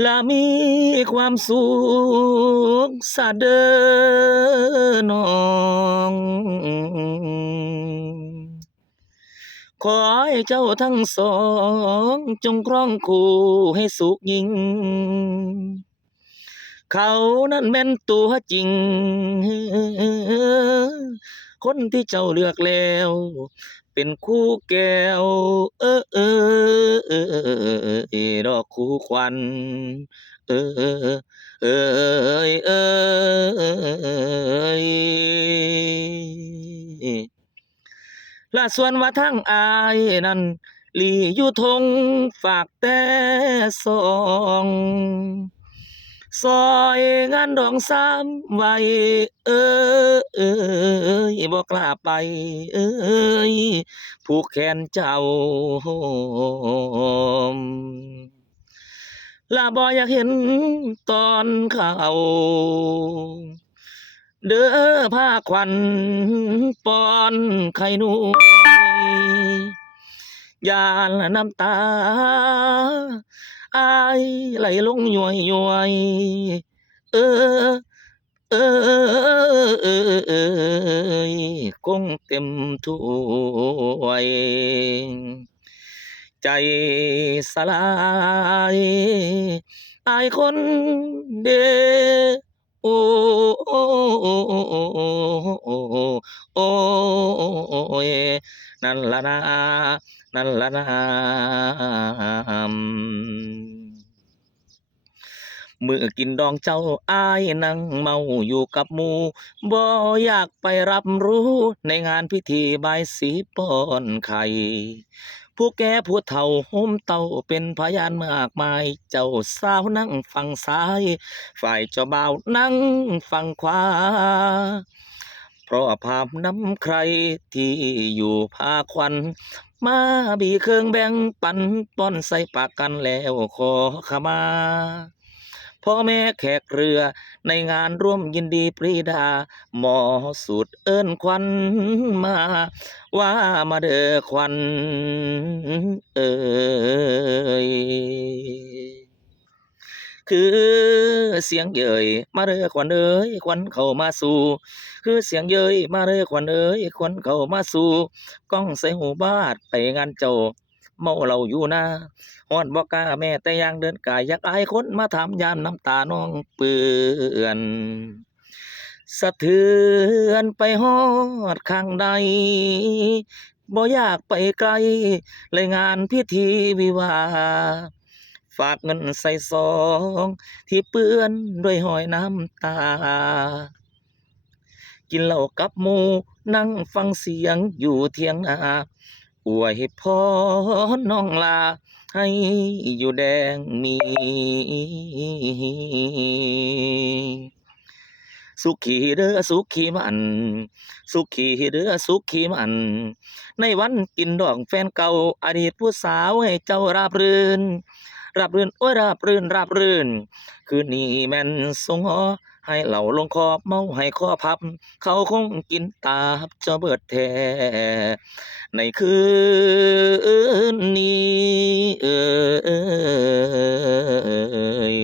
และมีความสุขสะเด้อน้องขอให้เจ้าทั้งสองจงครองคู่ให้สุขยิ่งเขานั้นแม่นตัวจริงคนที่เจ้าเลือกแล้วเป็นคู่แก้วดอกคู่ควันเออเอยเอยและส่วนว่าทางอายนั้นหลีอยู่ทงฝากแต่สองซอยงานดองซ้ำไว้เอ้บ่กล้าไปเอ้ยผูกแขนเจ้าลาบ่อยากเห็นตอนเขาเด้อผ้าควันปอนไข่นูยานน้ำตาอายไหลลงย้อยย้อยเออเออคงเต็มถ้วยใจสลายอายคนเดโอ้โอ้โอ้ยนั่นละนะนั่นละนะมื้อกินดองเจ้าอายนั่งเมาอยู่กับหมู่บ่อยากไปรับรู้ในงานพิธีบายสีป้อนไข่ผู้แก่ผู้เฒ่าโฮมเต้าเป็นพยานมากมายเจ้าสาวนั่งฝั่งซ้ายฝ่ายเจ้าบ่าวนั่งฝั่งขวาเพราะภาพน้ำใครที่อยู่พาควันมาบีเครื่องแบ่งปันป้อนใส่ปากกันแล้วขอขมาพ่อแม่แขกเรือในงานร่วมยินดีปรีดาหมอสุดเอิ้นควันมาว่ามาเด้อควันเอ่ยคือเสียงเย้ยมาเด้อควันเอ้ยควันเข้ามาสู่คือเสียงเย้ยมาเด้อควันเอ้ยควันเข้ามาสู่ก้องใส่หูบาดไปงานเจ้าเมาเหล้าอยู่นาฮอดบ่กล้าแม่แต่ยังเดินกายอยากอายคนมาถามยามน้ำตาน้องเปื้อนสะเทือนไปฮอดข้างใดบ่อยากไปไกลเลยงานพิธีวิวาห์ฝากเงินใส่ซองที่เปื้อนด้วยหอยน้ำตากินเหล้ากับหมู่นั่งฟังเสียงอยู่เถียงนาอวยพรน้องลาให้อยู่แดงมีสุขีเด้อสุขีมันสุขีเด้อสุขีมันในวันกินดองแฟนเก่าอดีตผู้สาวให้เจ้าราบรื่นราบรื่นโอ้ยราบรื่นราบรื่นคืนนี้แม่นสงหอให้เหล่าลงคอเมาให้คอพับเขาคงกินตาบเจ้าเบิดแท้ในคืนนี้เอ่ย